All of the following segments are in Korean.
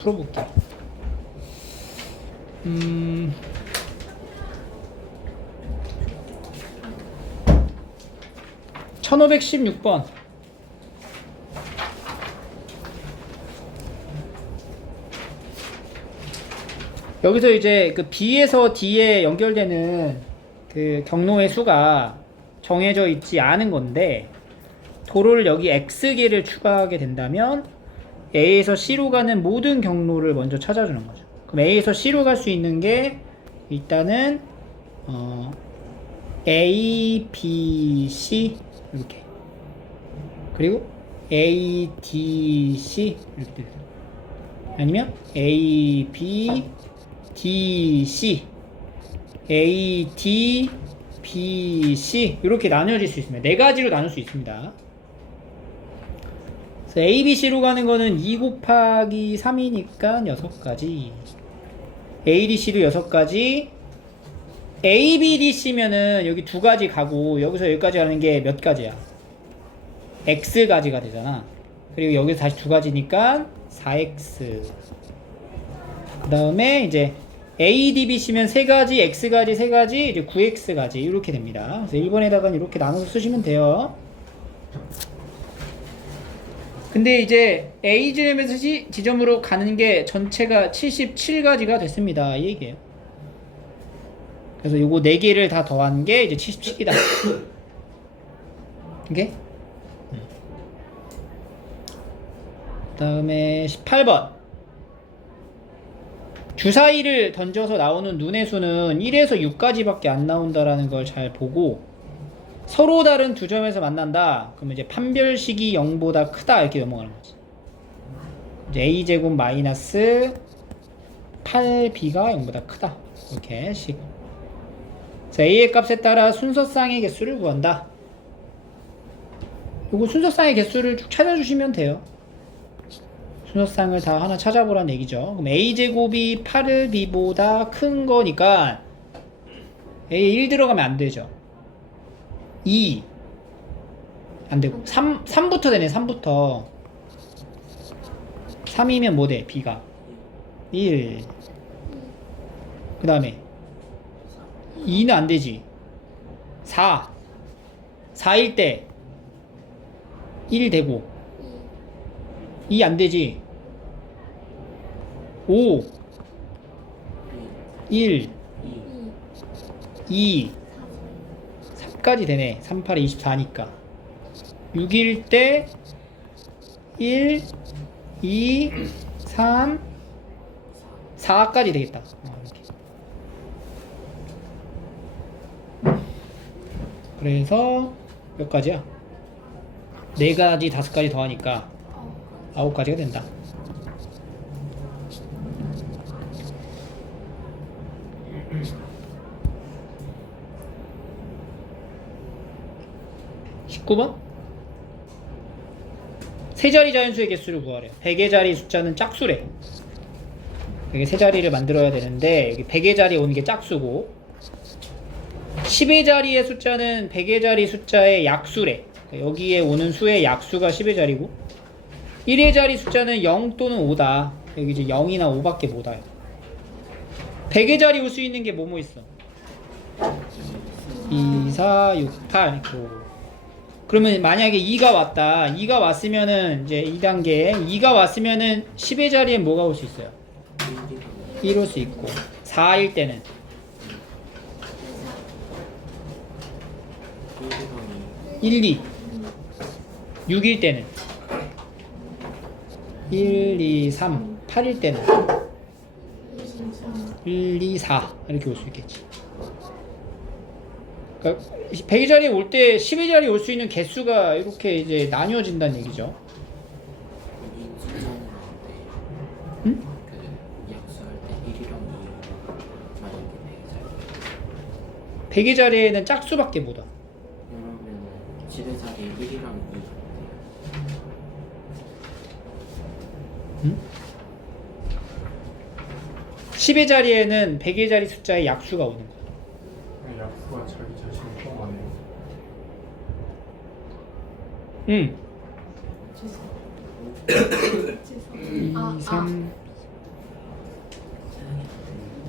풀어볼게. 1516번. 여기서 이제 그 B에서 D에 연결되는 그 경로의 수가 정해져 있지 않은 건데, 도로를 여기 X개를 추가하게 된다면 A에서 C로 가는 모든 경로를 먼저 찾아주는 거죠. 그럼 A에서 C로 갈 수 있는 게 일단은 A, B, C 이렇게, 그리고 A, D, C 이렇게 됩니다. 아니면 A, B, D, C, A, D, B, C 이렇게 나눠질 수 있습니다. 네 가지로 나눌 수 있습니다. 그래서 A, B, C로 가는 거는 2 곱하기 3이니까 6가지. A, D, C도 6가지. A, B, D, C면은 여기 2가지 가고 여기서 여기까지 가는 게 몇 가지야? X가지가 되잖아. 그리고 여기서 다시 2가지니까 4X. 그 다음에 이제 A, D, B, C면 3가지, X가지 3가지, 이제 9X가지 이렇게 됩니다. 그래서 1번에다가 이렇게 나눠서 쓰시면 돼요. 근데 이제 A 지점에서 C 지점으로 가는 게 전체가 77가지가 됐습니다. 이 얘기예요. 그래서 요거 4개를 다 더한 게 이제 77이다. 이게? 그 다음에 18번. 주사위를 던져서 나오는 눈의 수는 1에서 6까지밖에 안 나온다라는 걸 잘 보고, 서로 다른 두 점에서 만난다. 그러면 이제 판별식이 0보다 크다 이렇게 넘어가는 거지. 이제 a제곱 마이너스 8b가 0보다 크다. 이렇게 식. 그래서 a의 값에 따라 순서쌍의 개수를 구한다. 요거 순서쌍의 개수를 쭉 찾아주시면 돼요. 순서쌍을 다 하나 찾아보라는 얘기죠. 그럼 a제곱이 8b보다 큰 거니까 a 1 들어가면 안 되죠. 2 안되고 3부터 되네. 3부터 3이면 뭐 돼? b가 1. 그 다음에 2는 안되지. 4일 때 1 되고 2 안되지. 5 1 2 3까지 되네. 3, 8, 24니까 6일 때 1 2 3 4까지 되겠다. 이렇게. 그래서 몇 가지야? 4가지 5가지 더하니까 9가지가 된다. (19번) 세자리 자연수의 개수를 구하래요. 100의 자리 숫자는 짝수래. 여기 세 자리를 만들어야 되는데 여기 100의 자리에 오는 게 짝수고, 10의 자리의 숫자는 100의 자리 숫자의 약수래. 여기에 오는 수의 약수가 10의 자리고, 1의 자리 숫자는 0 또는 5다. 여기 이제 0이나 5밖에 못 와요. 100의 자리 올 수 있는 게 뭐뭐 있어? 2, 4, 6, 8. 그러면 만약에 2가 왔다. 2가 왔으면은 이제 2단계 2가 왔으면은 10의 자리에 뭐가 올 수 있어요? 1 올 수 있고, 4일 때는 1, 2. 6일 때는 1, 2, 3. 8일 때는 1, 2, 4 이렇게 올 수 있겠지. 그러니까 100의 자리에 올 때 10의 자리에 올 수 있는 개수가 이렇게 이제 나뉘어진다는 얘기죠. 응? 약수할 때 1이랑 2 만약에 100의 자리에는 짝수밖에 못 와. 그러면 10의 자리에 1이랑 2. 응? 10의 자리에는 100의 자리 숫자의 약수가 오는 거야. 약수가 자기 자신을 포함하네요. 응. 2, 3,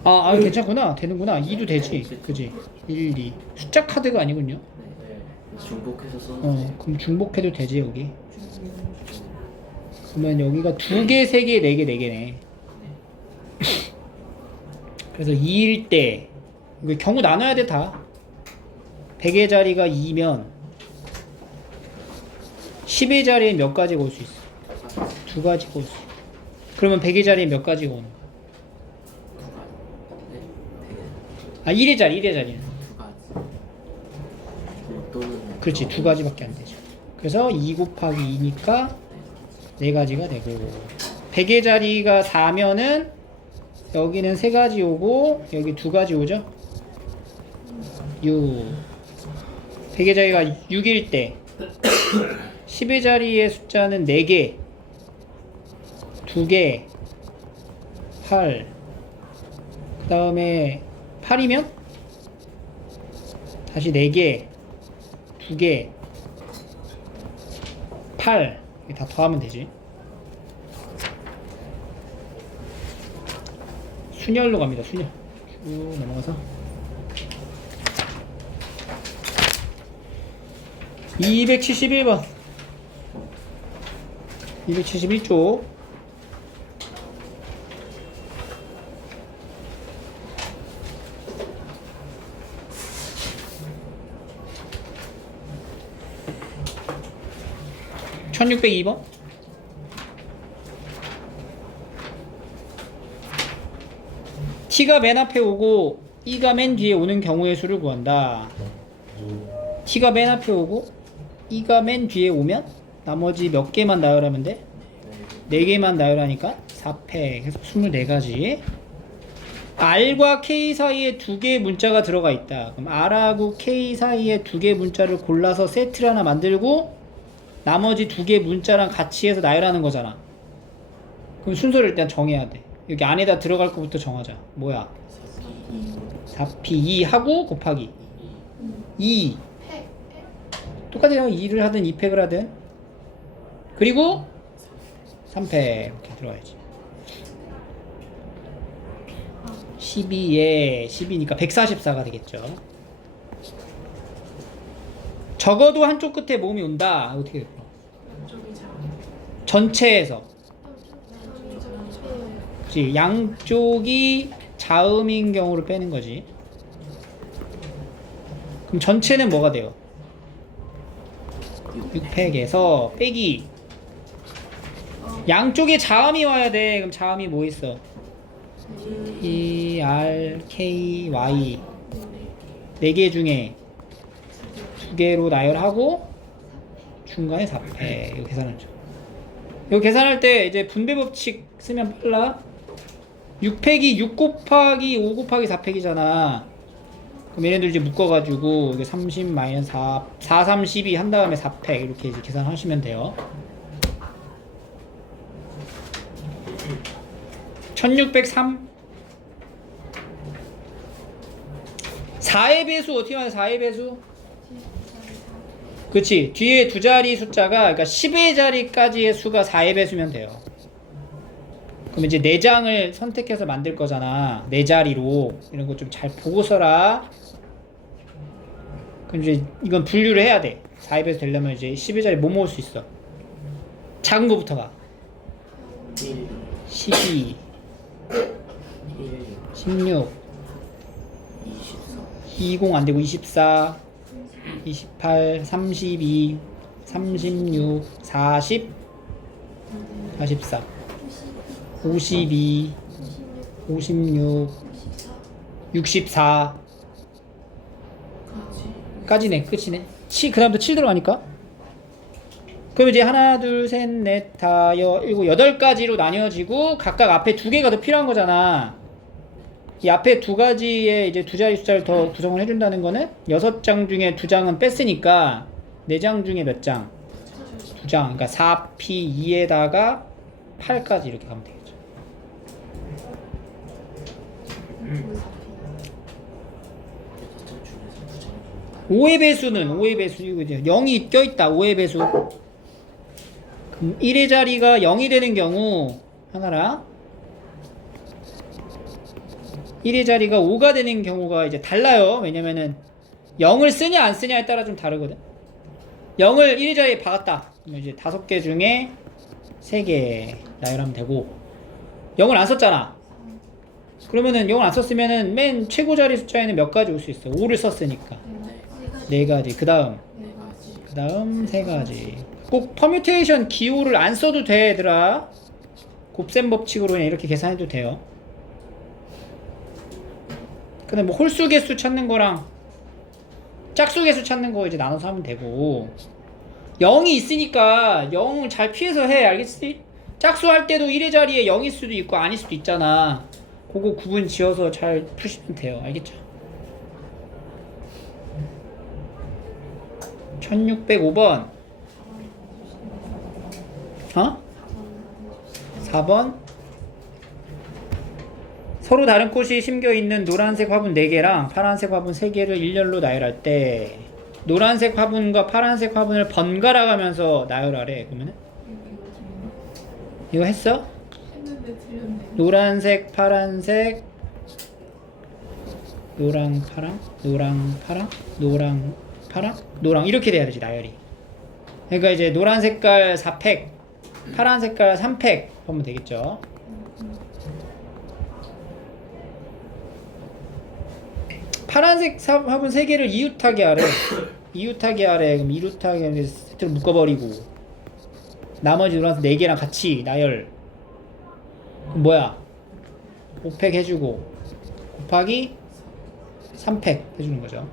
괜찮구나. 되는구나. 2도 되지. 그지? 1, 2. 숫자 카드가 아니군요. 네. 중복해서 써도 그럼 중복해도 되지, 여기. 그러면 여기가 2개, 3개, 4개, 4개네. 그래서 2일 때, 이거 경우 나눠야 돼, 다. 100의 자리가 2면, 10의 자리에 몇 가지가 올 수 있어? 2가지가 올 수 있어. 그러면 100의 자리에 몇 가지가 오는 거야? 네. 1의 자리는. 두 가지. 또는 그렇지, 2가지밖에 안 되죠. 그래서 2 곱하기 2니까 4가지가 되고, 100의 자리가 4면은 여기는 3가지 오고 여기 2가지 오죠. 6. 100의 자리가 6일 때 10의 자리의 숫자는 4개, 2개, 8. 그 다음에 8이면 다시 4개, 2개, 8. 이게 다 더하면 되지. 순열로 갑니다. 순열. 쭉 넘어가서 271번 271쪽 1602번 T가 맨 앞에 오고 E가 맨 뒤에 오는 경우의 수를 구한다. T가 맨 앞에 오고 E가 맨 뒤에 오면 나머지 몇 개만 나열하면 돼? 4개만 나열하니까 4패. 그래서 24가지. R과 K 사이에 2개의 문자가 들어가 있다. 그럼 R하고 K 사이에 2개의 문자를 골라서 세트를 하나 만들고 나머지 2개의 문자랑 같이 해서 나열하는 거잖아. 그럼 순서를 일단 정해야 돼. 여기 안에다 들어갈 거부터 정하자. 뭐야? 4P 2 하고 곱하기 2. 똑같이 2를 하든 2팩을 하든. 그리고 3팩 이렇게 들어가야지. 12에 12니까 144가 되겠죠. 적어도 한쪽 끝에 모음이 온다. 어떻게 될까? 전체에서. 그치? 양쪽이 자음인 경우를 빼는 거지. 그럼 전체는 뭐가 돼요? 6팩에서 빼기. 양쪽에 자음이 와야 돼. 그럼 자음이 뭐 있어? E, R, K, Y 4개 중에 2개로 나열하고 중간에 4패. 이거 계산하죠. 이거 계산할 때 이제 분배 법칙 쓰면 빨라. 6팩이 6 곱하기 5 곱하기 4팩이잖아. 그럼 얘네들 이제 묶어가지고 이게 30 마이너스 4, 4, 3, 12 한 다음에 4팩 이렇게 이제 계산하시면 돼요. 1603 4의 배수 어떻게 하냐? 4의 배수 그치 뒤에 두 자리 숫자가 그러니까 10의 자리까지의 수가 4의 배수면 돼요. 그럼 이제 4장을 선택해서 만들 거잖아. 4자리로 이런 거 좀 잘 보고 써라. 그럼 이제 이건 분류를 해야 돼. 4의 배수 되려면 이제 10의 자리 뭐 모을 수 있어? 작은 거부터 가. 12 16 20 안되고 24 28 32 36 40 44 52 56 64 까지네. 끝이네. 그 다음부터 7 들어가니까 그럼 이제 하나 둘 셋 넷 다 일곱 8가지로 나뉘어지고 각각 앞에 2개가 더 필요한 거잖아. 이 앞에 2가지의 이제 두 자리 숫자를 더 구성을 해준다는 거는 6장 중에 2장은 뺐으니까 4장 중에 몇 장? 2장. 그러니까 4P2에다가 8까지 이렇게 가면 되겠죠. 오의 배수는 5의 배수 이거 이제 0이 껴있다. 5의 배수. 그럼 1의 자리가 0이 되는 경우 하나랑 1의 자리가 5가 되는 경우가 이제 달라요. 왜냐면은 0을 쓰냐 안 쓰냐에 따라 좀 다르거든. 0을 1의 자리에 박았다. 그러면 이제 5개 중에 3개 나열하면 되고 0을 안 썼잖아. 그러면은 0을 안 썼으면은 맨 최고 자리 숫자에는 몇 가지 올 수 있어. 5를 썼으니까. 4가지. 그 다음. 그 다음 3가지. 꼭 퍼뮤테이션 기호를 안 써도 돼, 얘들아. 곱셈 법칙으로 그냥 이렇게 계산해도 돼요. 근데 뭐 홀수 개수 찾는 거랑 짝수 개수 찾는 거 이제 나눠서 하면 되고 0이 있으니까 0을 잘 피해서 해. 알겠지? 짝수 할 때도 1의 자리에 0일 수도 있고 아닐 수도 있잖아. 그거 구분 지어서 잘 푸시면 돼요. 알겠죠? 1605번. 어? 4번. 서로 다른 꽃이 심겨있는 노란색 화분 4개랑 파란색 화분 3개를 일렬로 나열할 때 노란색 화분과 파란색 화분을 번갈아 가면서 나열하래. 그러면은 이거 했어? 했는데 틀렸네. 노란색, 파란색, 노랑, 파랑, 노랑, 파랑, 노랑, 파랑, 노랑 이렇게 돼야 되지 나열이. 그러니까 이제 노란 색깔 4팩, 파란 색깔 3팩 하면 되겠죠. 파란색 화분 3개를 이웃하게 하래. 이웃하게 하래. 그럼 이웃하게 세트로 묶어버리고 나머지 노란색 4개랑 같이 나열. 그럼 뭐야? 5팩 해주고 곱하기 3팩 해주는 거죠.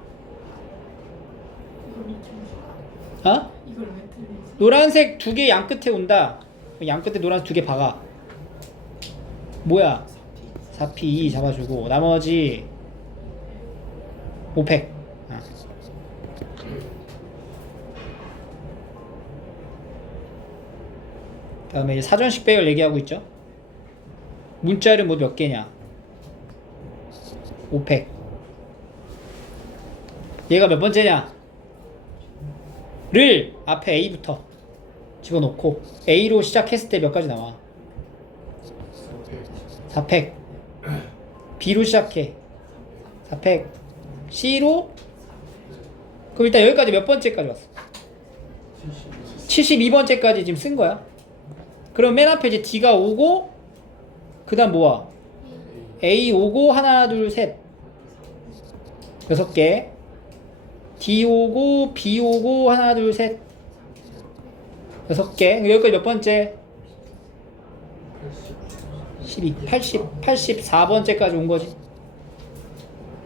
어? 이걸 왜 틀리지? 노란색 2개 양 끝에 온다. 양 끝에 노란색 2개 박아. 뭐야? 4P 잡아주고 나머지 5팩. 다음에 이제 사전식 배열 얘기하고 있죠. 문자를 뭐 몇 개냐? 5팩. 얘가 몇 번째냐? 를 앞에 A부터 집어넣고 A로 시작했을 때 몇 가지 나와? 4팩. B로 시작해. 4팩. C로 그럼 일단 여기까지 몇 번째까지 왔어? 72번째까지 지금 쓴 거야. 그럼 맨 앞에 이제 D가 오고 그 다음 뭐야? A 오고 하나 둘 셋 6개 D 오고 B 오고 하나 둘 셋 6개 여기까지 몇 번째? 12, 80, 84번째까지 온 거지.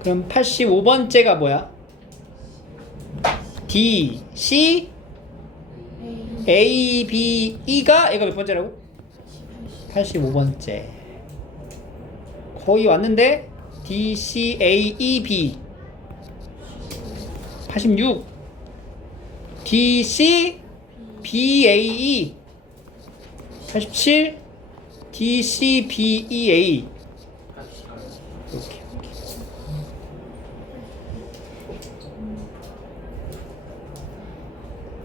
그럼 85번째가 뭐야? D, C, A, B, E가 얘가 몇 번째라고? 85번째. 거의 왔는데 D, C, A, E, B 86 D, C, B, A, E 87 D, C, B, E, A 이렇게.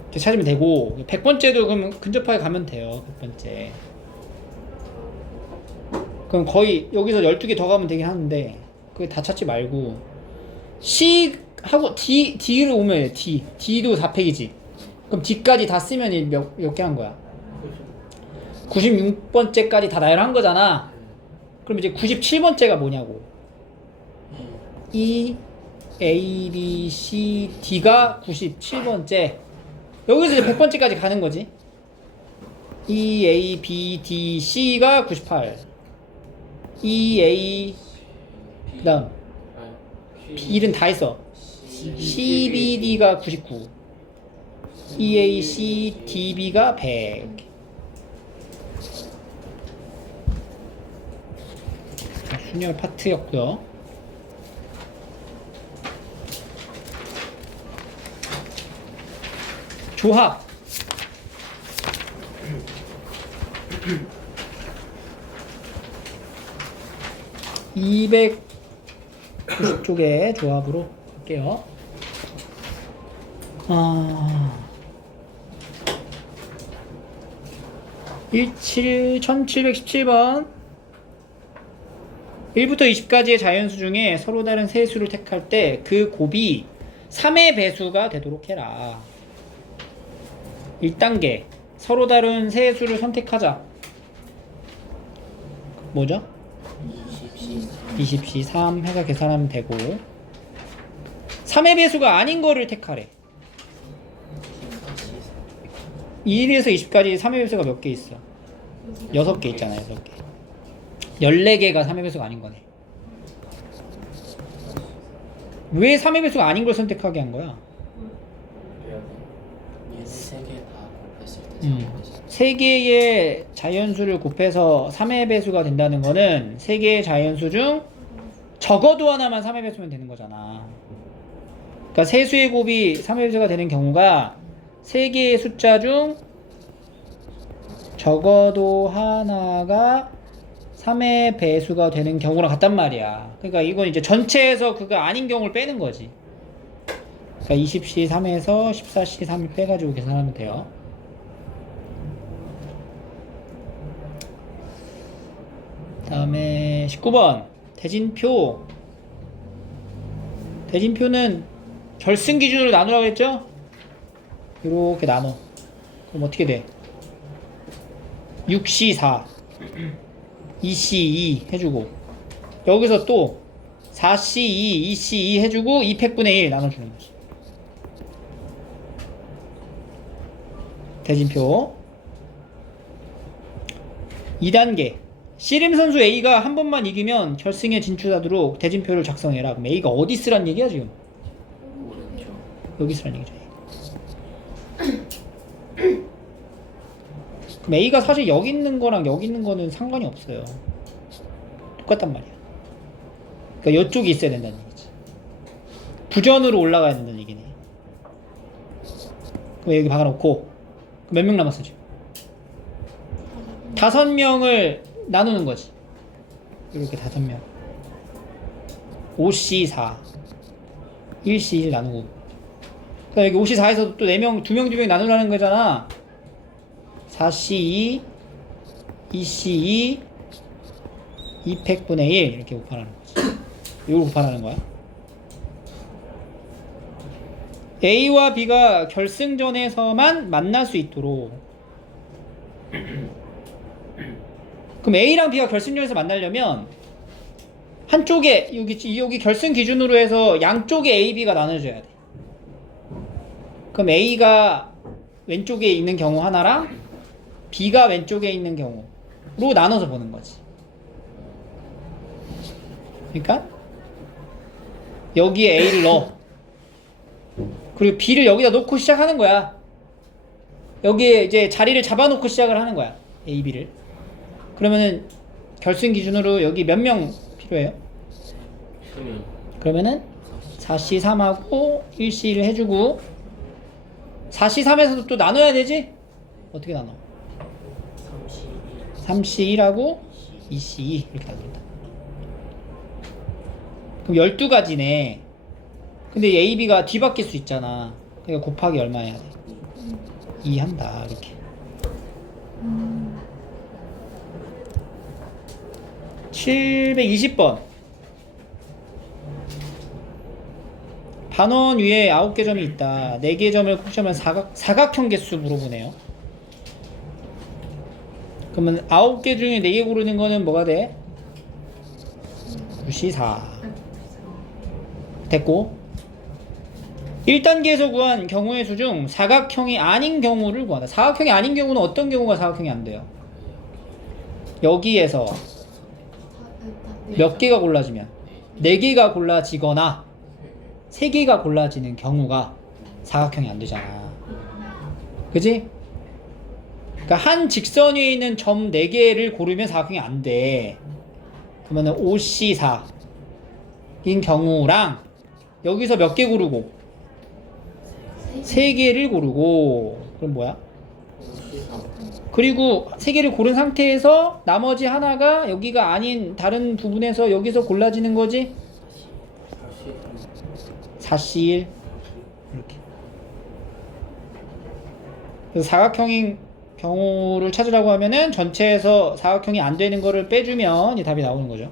이렇게 찾으면 되고 100번째도 그럼 근접하게 가면 돼요. 100번째 그럼 거의 여기서 12개 더 가면 되긴 하는데 그게 다 찾지 말고 C 하고 D를 오면 D도 4팩이지. 그럼 D까지 다 쓰면 몇 개 한 거야? 96번째까지 다 나열한 거잖아. 그럼 이제 97번째가 뭐냐고. E, A, B, C, D가 97번째. 여기서 이제 100번째까지 가는 거지. E, A, B, D, C가 98. E, A, 그 다음 B는 다 했어. C, B, D가 99. E, A, C, D, B가 100. 자, 순열 파트였고요. 조합. 290쪽에 조합으로 할게요. 1717번 1부터 20까지의 자연수 중에 서로 다른 세 수를 택할 때 그 곱이 3의 배수가 되도록 해라. 1단계 서로 다른 세 수를 선택하자. 뭐죠? 20C 3 해서 계산하면 되고 3의 배수가 아닌 거를 택하래. 1에서 20까지 3의 배수가 몇 개 있어? 6개 있잖아요. 6개. 14개가 3의 배수가 아닌 거네. 왜 3의 배수가 아닌 걸 선택하게 한 거야? 얘네 세 개 다 곱했을 때 3의 3개의 자연수를 곱해서 3의 배수가 된다는 거는 3개의 자연수 중 적어도 하나만 3의 배수면 되는 거잖아. 그러니까 세수의 곱이 3의 배수가 되는 경우가 3개의 숫자 중 적어도 하나가 3의 배수가 되는 경우랑 같단 말이야. 그러니까 이건 이제 전체에서 그거 아닌 경우를 빼는 거지. 그러니까 20C 3에서 14C 3을 빼가지고 계산하면 돼요. 다음에 19번 대진표. 대진표는 결승 기준으로 나누라고 했죠? 이렇게 나눠. 그럼 어떻게 돼? 6C4 2C2 해주고 여기서 또 4C2 2C2 해주고 2팩분의 1 나눠주는 거지. 대진표 2단계 씨름 선수 A가 한 번만 이기면 결승에 진출하도록 대진표를 작성해라. 그럼 A가 어디 쓰란 얘기야 지금? 오른쪽 여기 쓰란 얘기죠. 그럼 A가 사실 여기 있는 거랑 여기 있는 거는 상관이 없어요. 똑같단 말이야. 그러니까 이쪽이 있어야 된다는 얘기지. 부전으로 올라가야 된다는 얘기네. 그럼 여기 박아놓고 몇 명 남았어 지금? 5명을 나누는 거지. 이렇게 5명 5C4 1C1 나누고 그러니까 여기 5C4에서 또 4명 2명 2명 나누라는 거잖아. 4C2 2C2 2팩분의 1 이렇게 곱하라는 거지. 이걸 곱하라는 거야. A와 B가 결승전에서만 만날 수 있도록. 그럼 A랑 B가 결승전에서 만나려면 한쪽에 여기 결승 기준으로 해서 양쪽에 A, B가 나눠져야 돼. 그럼 A가 왼쪽에 있는 경우 하나랑 B가 왼쪽에 있는 경우로 나눠서 보는 거지. 그러니까 여기에 A를 넣어. 그리고 B를 여기다 놓고 시작하는 거야. 여기에 이제 자리를 잡아놓고 시작을 하는 거야. A, B를. 그러면은 결승 기준으로 여기 몇 명 필요해요? 그러면은 4C3하고 1C1을 해주고 4C3에서도 또 나눠야 되지? 어떻게 나눠? 3C1하고 2C2 이렇게 나눈다. 그럼 12가지네. 근데 A, B가 뒤바뀔 수 있잖아. 그러니까 곱하기 얼마 해야 돼? 2 한다 이렇게. 720번 반원 위에 9개 점이 있다. 4개 점을 곱하면 사각형 개수 물어보네요. 그러면 9개 중에 4개 고르는 거는 뭐가 돼? 9C4 됐고 1단계에서 구한 경우의 수 중 사각형이 아닌 경우를 구한다. 사각형이 아닌 경우는 어떤 경우가 사각형이 안 돼요? 여기에서 몇 개가 골라지면 4개가 골라지거나 3개가 골라지는 경우가 사각형이 안 되잖아. 그지? 그러니까 한 직선 위에 있는 점 4개를 고르면 사각형이 안 돼. 그러면은 5C4인 경우랑 여기서 몇 개 고르고 3개를 고르고 그럼 뭐야? 그리고 3개를 고른 상태에서 나머지 하나가 여기가 아닌 다른 부분에서 여기서 골라지는 거지? 4C1 이렇게. 그래서 사각형인 경우를 찾으라고 하면은 전체에서 사각형이 안 되는 거를 빼주면 이 답이 나오는 거죠.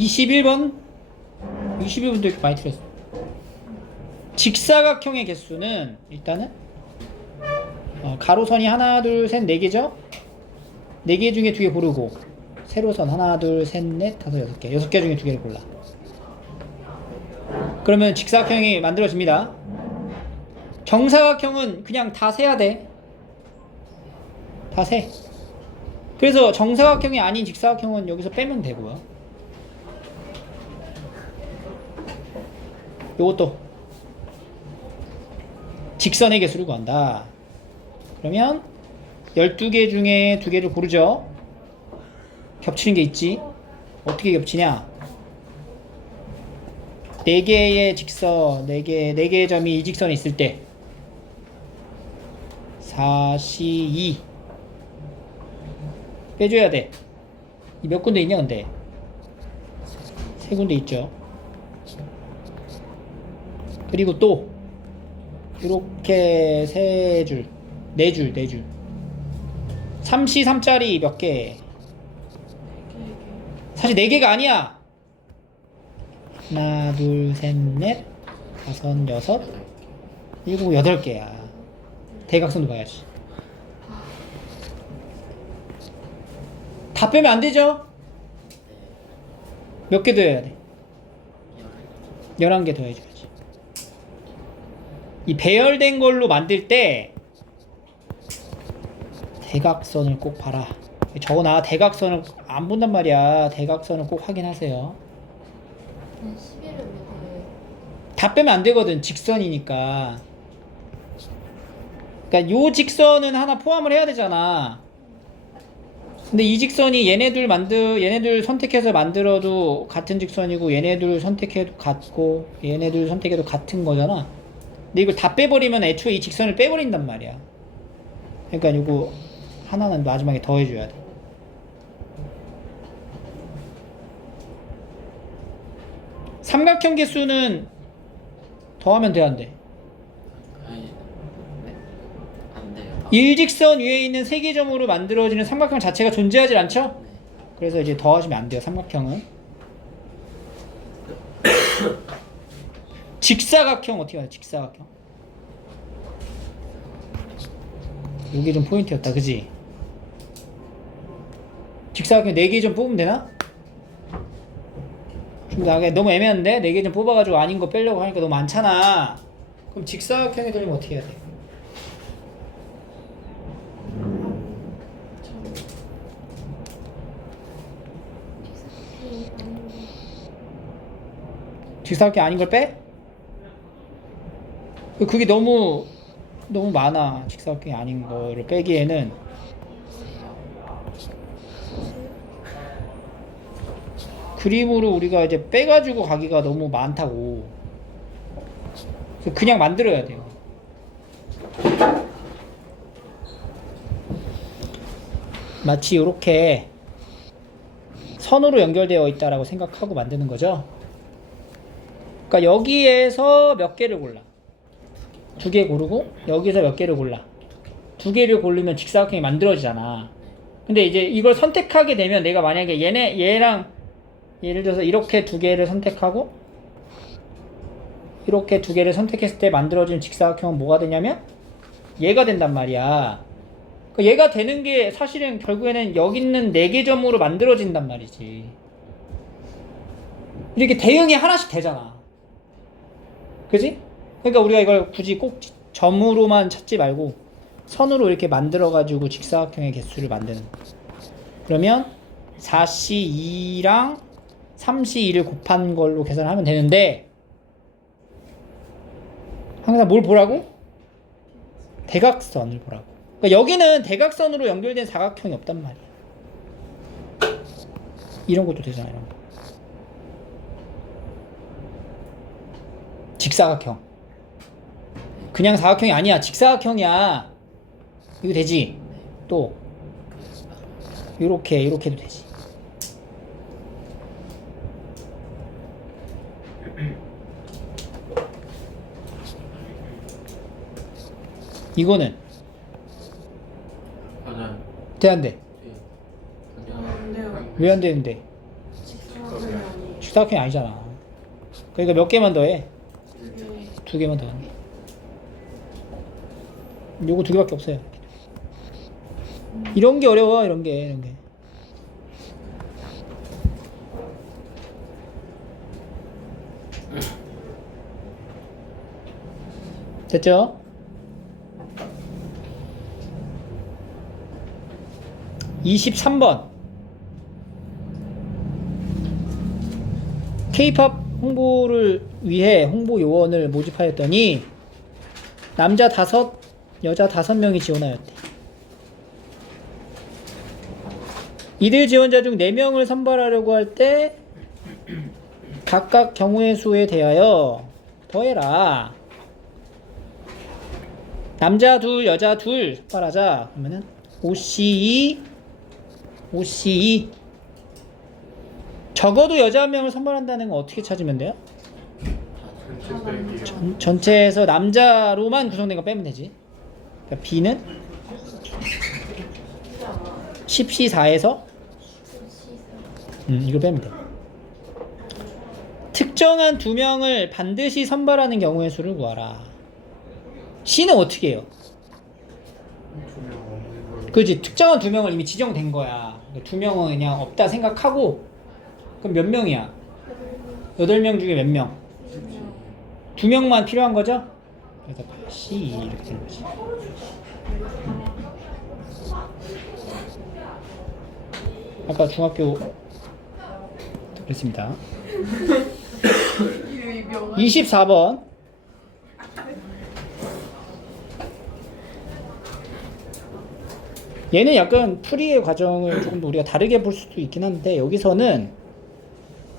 21번 21번도 이렇게 많이 틀렸어. 직사각형의 개수는 일단은 가로선이 하나 둘 셋 네 개죠. 4개 중에 2개 고르고 세로선 하나 둘 셋 넷 다섯 여섯 개 6개 중에 2개를 골라. 그러면 직사각형이 만들어집니다. 정사각형은 그냥 다 세야 돼. 다 세. 그래서 정사각형이 아닌 직사각형은 여기서 빼면 되고요. 요것도 직선의 개수를 구한다. 그러면 12개 중에 2개를 고르죠. 겹치는 게 있지. 어떻게 겹치냐? 4개의 직선, 4개의 점이 이 직선에 있을 때 4, 2 빼줘야 돼. 이 몇 군데 있냐 근데? 3군데 있죠. 그리고 또 이렇게 3줄, 4줄 3C 3짜리 몇 개? 사실 4개가 아니야. 하나 둘 셋 넷 다섯 여섯 일곱 8개야. 대각선도 봐야지. 다 빼면 안 되죠? 몇 개 더 해야 돼? 11개 더 해줘야지. 이 배열된 걸로 만들 때 대각선을 꼭 봐라. 적어놔. 대각선을 안 본단 말이야. 대각선을 꼭 확인하세요. 11은 왜 그래요? 다 빼면 안 되거든. 직선이니까. 그러니까 요 직선은 하나 포함을 해야 되잖아. 근데 이 직선이 얘네들 선택해서 만들어도 같은 직선이고 얘네들 선택해도 같고 얘네들 선택해도 같은 거잖아. 근데 이걸 다 빼버리면 애초에 이 직선을 빼버린단 말이야. 그러니까 요거 하나는 마지막에 더 해줘야 돼. 삼각형 개수는 더하면 돼, 안 돼? 아니, 네. 안 돼요. 일직선 위에 있는 3개 점으로 만들어지는 삼각형 자체가 존재하지 않죠? 네. 그래서 이제 더하시면 안 돼요, 삼각형은. 직사각형 어떻게 하냐, 직사각형. 요게 좀 포인트였다, 그지? 직사각형 4개 좀 뽑으면 되나? 좀 너무 애매한데? 4개 좀 뽑아가지고 아닌 거 빼려고 하니까 너무 많잖아. 그럼 직사각형이 되려면 어떻게 해야 돼? 직사각형 아닌 걸 빼? 그게 너무 많아. 직사각형이 아닌 거를 빼기에는. 그림으로 우리가 이제 빼가지고 가기가 너무 많다고. 그래서 그냥 만들어야 돼요. 마치 이렇게 선으로 연결되어 있다라고 생각하고 만드는 거죠. 그러니까 여기에서 몇 개를 골라. 2개 고르고 여기서 몇 개를 골라. 2개를 고르면 직사각형이 만들어지잖아. 근데 이제 이걸 선택하게 되면 내가 만약에 얘랑 예를 들어서 이렇게 2개를 선택하고 이렇게 2개를 선택했을 때 만들어진 직사각형은 뭐가 되냐면 얘가 된단 말이야. 그러니까 얘가 되는 게 사실은 결국에는 여기 있는 4개 점으로 만들어진단 말이지. 이렇게 대응이 하나씩 되잖아. 그지? 그러니까 우리가 이걸 굳이 꼭 점으로만 찾지 말고 선으로 이렇게 만들어가지고 직사각형의 개수를 만드는 거야. 그러면 4C2랑 3C2를 곱한 걸로 계산하면 되는데 항상 뭘 보라고? 대각선을 보라고. 그러니까 여기는 대각선으로 연결된 사각형이 없단 말이야. 이런 것도 되잖아. 이런 거. 직사각형. 그냥 사각형이 아니야. 직사각형이야. 이거 되지? 또 이렇게도 되지. 이거는 맞아요. 돼, 안 돼? 네. 안 돼요. 왜 안 되는데? 직사각형이 아니에요. 기타학형이 아니잖아. 그러니까 몇 개만 더해? 두 개만 더. 요거 두 개밖에 없어요. 이런 게 어려워, 이런 게. 됐죠? (23번) K-팝 홍보를 위해 홍보 요원을 모집하였더니 남자 5, 여자 5명이 지원하였대. 이들 지원자 중 4명을 선발하려고 할 때 각각 경우의 수에 대하여 더해라. 남자 2, 여자 2 선발하자. 그러면은 OC2 적어도 여자 1명을 선발한다는 건 어떻게 찾으면 돼요? 전체 빼기요. 전체에서 남자로만 구성된 거 빼면 되지. 그러니까 B는 10C4에서 이거 빼면 돼. 특정한 2명을 반드시 선발하는 경우의 수를 구하라. C는 어떻게 해요? 2명 없는 걸. 그렇지. 특정한 2명을 이미 지정된 거야. 2명은 그냥 없다 생각하고 그럼 몇 명이야? 8명 중에 몇 명? 2명만 필요한 거죠? 그래서 C 이렇게 되는 거지. 아까 중학교 그랬습니다. 24번 얘는 약간 풀이의 과정을 조금 더 우리가 다르게 볼 수도 있긴 한데 여기서는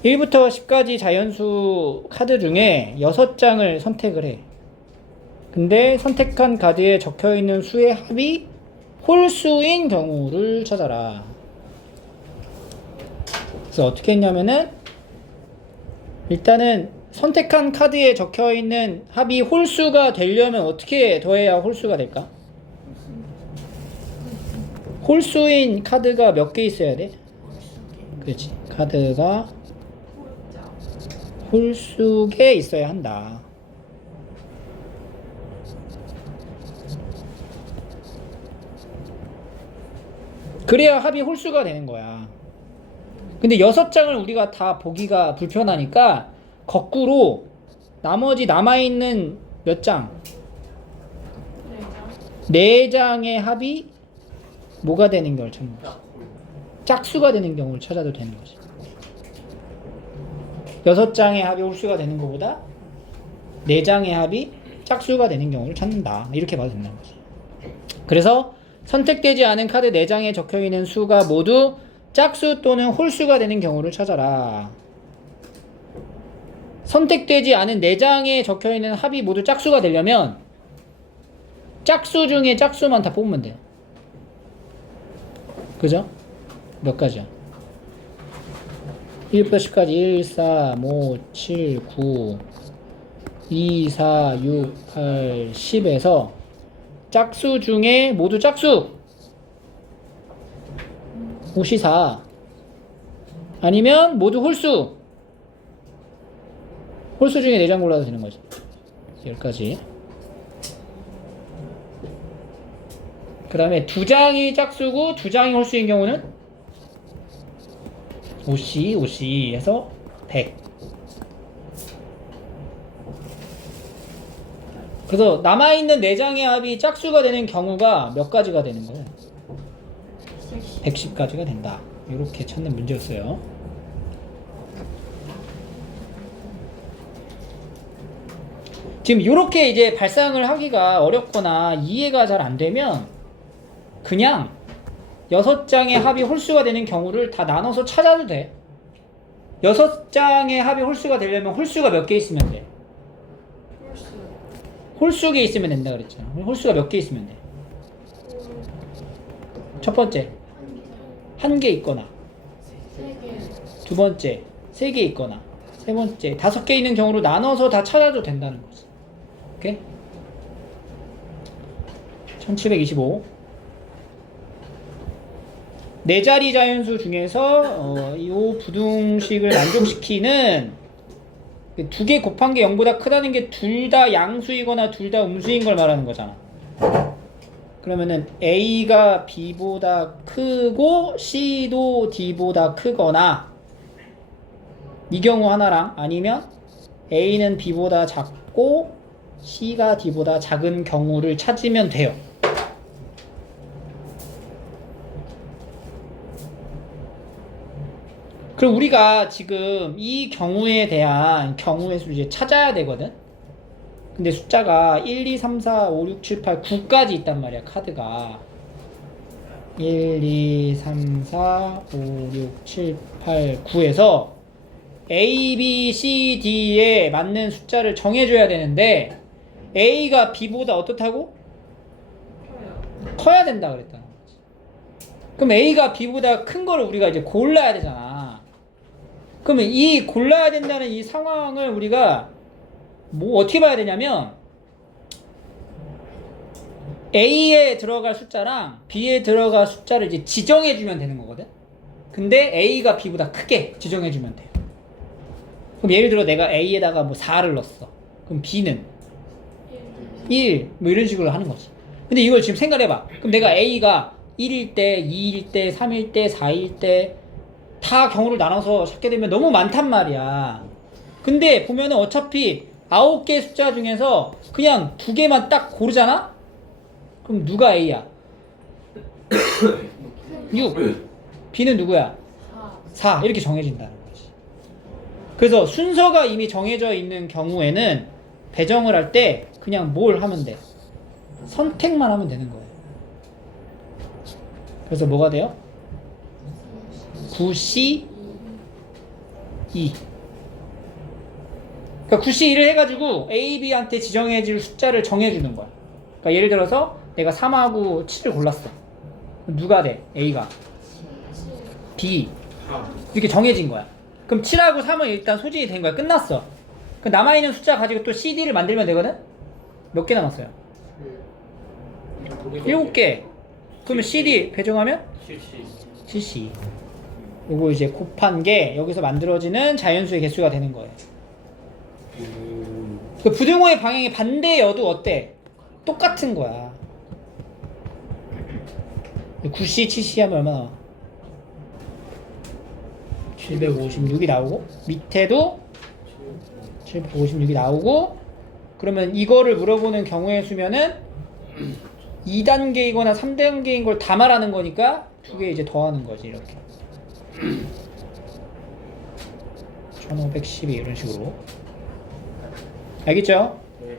1부터 10까지 자연수 카드 중에 6장을 선택을 해. 근데 선택한 카드에 적혀있는 수의 합이 홀수인 경우를 찾아라. 그래서 어떻게 했냐면은 일단은 선택한 카드에 적혀있는 합이 홀수가 되려면 어떻게 더해야 홀수가 될까? 홀수인 카드가 몇 개 있어야 돼? 그렇지. 카드가 홀수에 있어야 한다. 그래야 합이 홀수가 되는 거야. 근데 6장을 우리가 다 보기가 불편하니까 거꾸로 나머지 남아있는 몇 장? 4장의 합이 뭐가 되는 걸 찾는 거지? 짝수가 되는 경우를 찾아도 되는 거지. 6장의 합이 홀수가 되는 것보다 4장의 합이 짝수가 되는 경우를 찾는다. 이렇게 봐도 된다는 거지. 그래서 선택되지 않은 카드 4장에 적혀있는 수가 모두 짝수 또는 홀수가 되는 경우를 찾아라. 선택되지 않은 4장에 적혀있는 합이 모두 짝수가 되려면 짝수 중에 짝수만 다 뽑으면 돼요. 그죠? 몇 가지야? 1부터 10까지 1, 4, 5, 7, 9, 2, 4, 6, 8, 10에서 짝수 중에 모두 짝수 5시 4 아니면 모두 홀수 중에 4장 골라도 되는 거지. 10가지. 그 다음에 2장이 짝수고 2장이 홀수인 경우는 5C 해서 100. 그래서 남아있는 4장의 합이 짝수가 되는 경우가 몇 가지가 되는 거예요? 110가지가 된다. 이렇게 찾는 문제였어요. 지금 이렇게 이제 발상을 하기가 어렵거나 이해가 잘 안 되면 그냥 6장의 합이 홀수가 되는 경우를 다 나눠서 찾아도 돼. 6장의 합이 홀수가 되려면 홀수가 몇 개 있으면 돼? 홀수에 있으면 된다 그랬잖아. 홀수가 몇 개 있으면 돼? 첫 번째, 1개 있거나, 두 번째, 3개 있거나, 세 번째, 5개 있는 경우로 나눠서 다 찾아도 된다는 거지. 오케이? 1725. 네 자리 자연수 중에서 이 부등식을 만족시키는 두 개 곱한 게 0보다 크다는 게 둘 다 양수이거나 둘 다 음수인 걸 말하는 거잖아. 그러면은 A가 B보다 크고 C도 D보다 크거나 이 경우 하나랑 아니면 A는 B보다 작고 C가 D보다 작은 경우를 찾으면 돼요. 그럼 우리가 지금 이 경우에 대한 경우의 수를 이제 찾아야 되거든. 근데 숫자가 1, 2, 3, 4, 5, 6, 7, 8, 9까지 있단 말이야, 카드가. 1, 2, 3, 4, 5, 6, 7, 8, 9에서 A, B, C, D에 맞는 숫자를 정해줘야 되는데 A가 B보다 어떻다고? 커야 된다 그랬다는 거지. 그럼 A가 B보다 큰 거를 우리가 이제 골라야 되잖아. 그러면 이 골라야 된다는 이 상황을 우리가 뭐 어떻게 봐야 되냐면 A에 들어갈 숫자랑 B에 들어갈 숫자를 이제 지정해주면 되는 거거든. 근데 A가 B보다 크게 지정해주면 돼요. 그럼 예를 들어 내가 A에다가 뭐 4를 넣었어. 그럼 B는 1, 뭐 이런 식으로 하는 거지. 근데 이걸 지금 생각해봐. 그럼 내가 A가 1일 때, 2일 때, 3일 때, 4일 때 다 경우를 나눠서 찾게 되면 너무 많단 말이야. 근데 보면은 어차피 9개의 숫자 중에서 그냥 2개만 딱 고르잖아? 그럼 누가 A야? 6. B는 누구야? 4. 이렇게 정해진다는 거지. 그래서 순서가 이미 정해져 있는 경우에는 배정을 할 때 그냥 뭘 하면 돼? 선택만 하면 되는 거예요. 그래서 뭐가 돼요? 9C 2. 그러니까 9C 2를 해가지고 A, B한테 지정해줄 숫자를 정해주는 거야. 그러니까 예를 들어서 내가 3하고 7을 골랐어. 그럼 누가 돼? A가 B 이렇게 정해진 거야. 그럼 7하고 3은 일단 소진이 된 거야. 끝났어. 그럼 남아있는 숫자 가지고 또 CD를 만들면 되거든? 몇 개 남았어요? 7개. 그러면 CD 배정하면? CC. 요거 이제 곱한 게 여기서 만들어지는 자연수의 개수가 되는 거예요. 그 부등호의 방향이 반대여도 어때? 똑같은 거야. 9C, 7C 하면 얼마 나와? 756이 나오고 밑에도 756이 나오고 그러면 이거를 물어보는 경우의 수면은 2단계이거나 3단계인 걸 다 말하는 거니까 두 개 이제 더하는 거지 이렇게 1512 이런 식으로 알겠죠? 네.